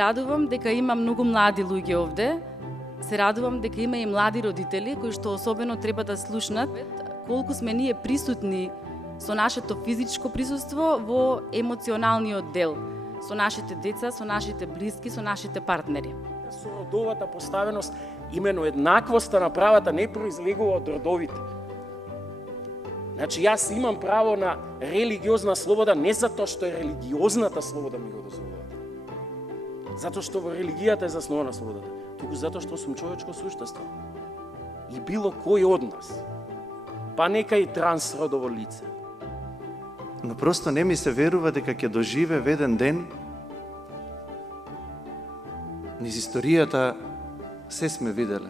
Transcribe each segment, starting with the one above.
радувам дека има многу млади луѓе овде. Се радувам дека има и млади родители кои што особено треба да слушнат колку сме ние присутни со нашето физичко присуство во емоционалниот дел, со нашите деца, со нашите блиски, со нашите партнери. Со родовата поставеност, именно еднаквоста на правата не произлегува од родовите. Значи, јас имам право на религиозна слобода не затоа што е религиозната слобода ми го дозволува. Затоа што во религијата е заснувана слободата, туку затоа што сум човечко суштество. И било кој од нас, па нека и трансродово лице. Но просто не ми се верува дека ќе доживе еден ден низ историјата се сме виделе.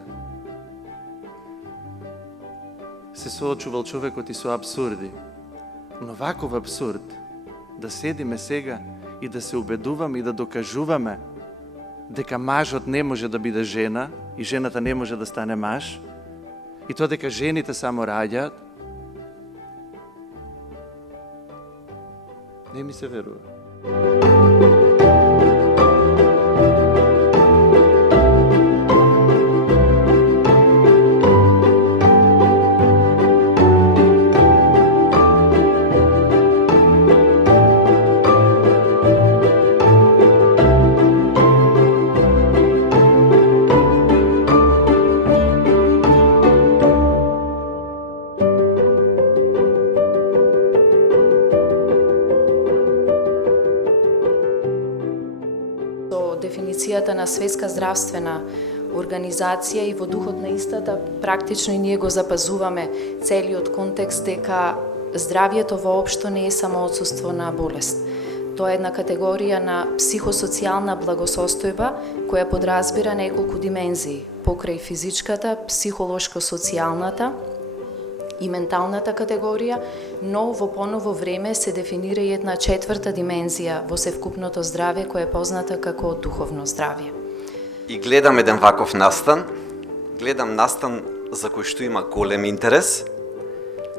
Се соочувал човекот и со абсурди. Но ваков абсурд, да седиме сега и да се убедуваме и да докажуваме дека мажот не може да биде жена и жената не може да стане маж, и тоа дека жените само раѓаат, не ми се верува. Дефиницијата на Светска здравствена организација и во духот на истата, практично и ние го запазуваме целиот контекст дека здравјето воопшто не е само отсуство на болест. Тоа е една категорија на психосоцијална благосостојба која подразбира неколку димензии, покрај физичката, психолошко-социјалната и менталната категорија, но во поново време се дефинира и една четврта димензија во севкупното здравје која е позната како духовно здравје. И гледам еден ваков настан, гледам настан за кој што има голем интерес,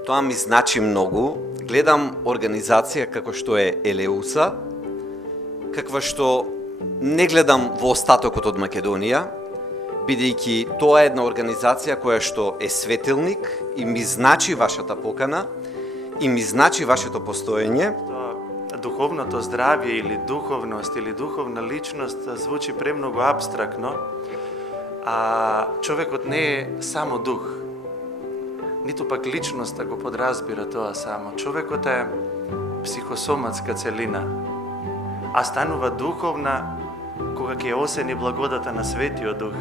тоа ми значи многу, гледам организација како што е Елеуса, каква што не гледам во остатокот од Македонија, бидејќи тоа е една организација која што е светилник и ми значи вашата покана и ми значи вашето постоење. Духовното здравје или духовност или духовна личност звучи премногу абстрактно, а човекот не е само дух. Ниту пак личноста го подразбира тоа само. Човекот е психосоматска целина, а станува духовна кога ќе осени благодата на Светиот Дух.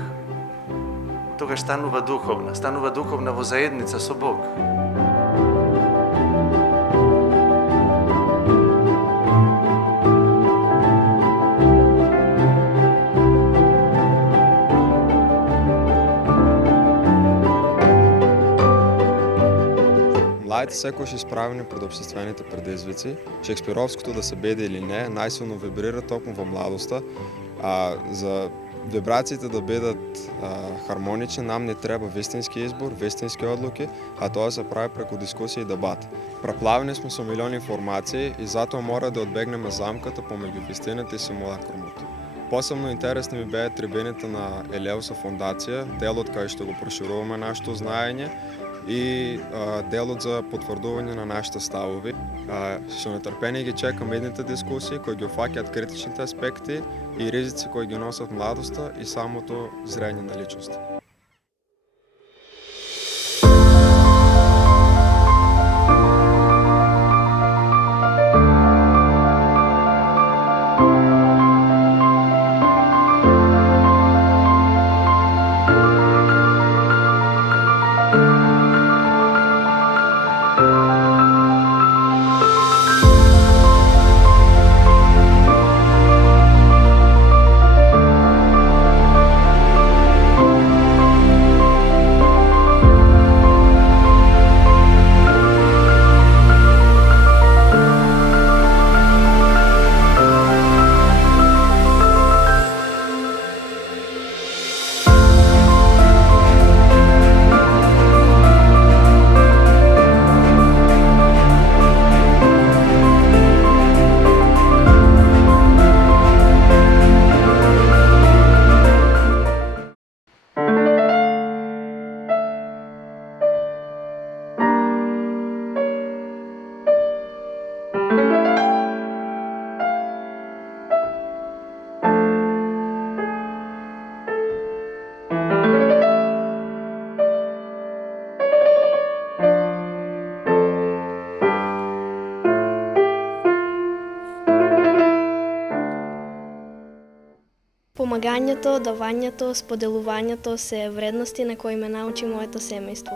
Тогаш станува духовна во заедница со Бог. Младите секогаш исправени пред општествените предизвици, шекспировското да се беде или не, најсилно вибрира токму во младоста, а за вибрациите да бидат хармонични, нам не треба вистински избор, вистински одлуки, а тоа се прави преку дискусија и дебат. Преплавени сме со милиони информации и затоа мора да одбегнеме замката помеѓу вистината и симулакрумот. Посебно интересни ми беа трибините на Елеуса фондација, делот кај што го прошируваме нашето знаење и делот за потврдување на нашите ставови. Со нетрпение ги чекам едните дискусии кои ги офаќаат критичните аспекти и ризици кои ги носат младоста и самото зрење на личноста. Помагањето, давањето, споделувањето се вредности на кои ме научи моето семејство.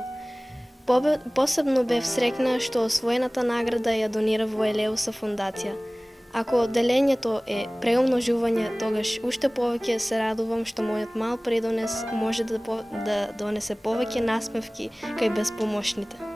Посебно бев среќна што освоената награда ја донира во Елеуса фондација. Ако делењето е преумножување, тогаш уште повеќе се радувам што мојот мал предонес може да донесе повеќе насмевки кај безпомошните.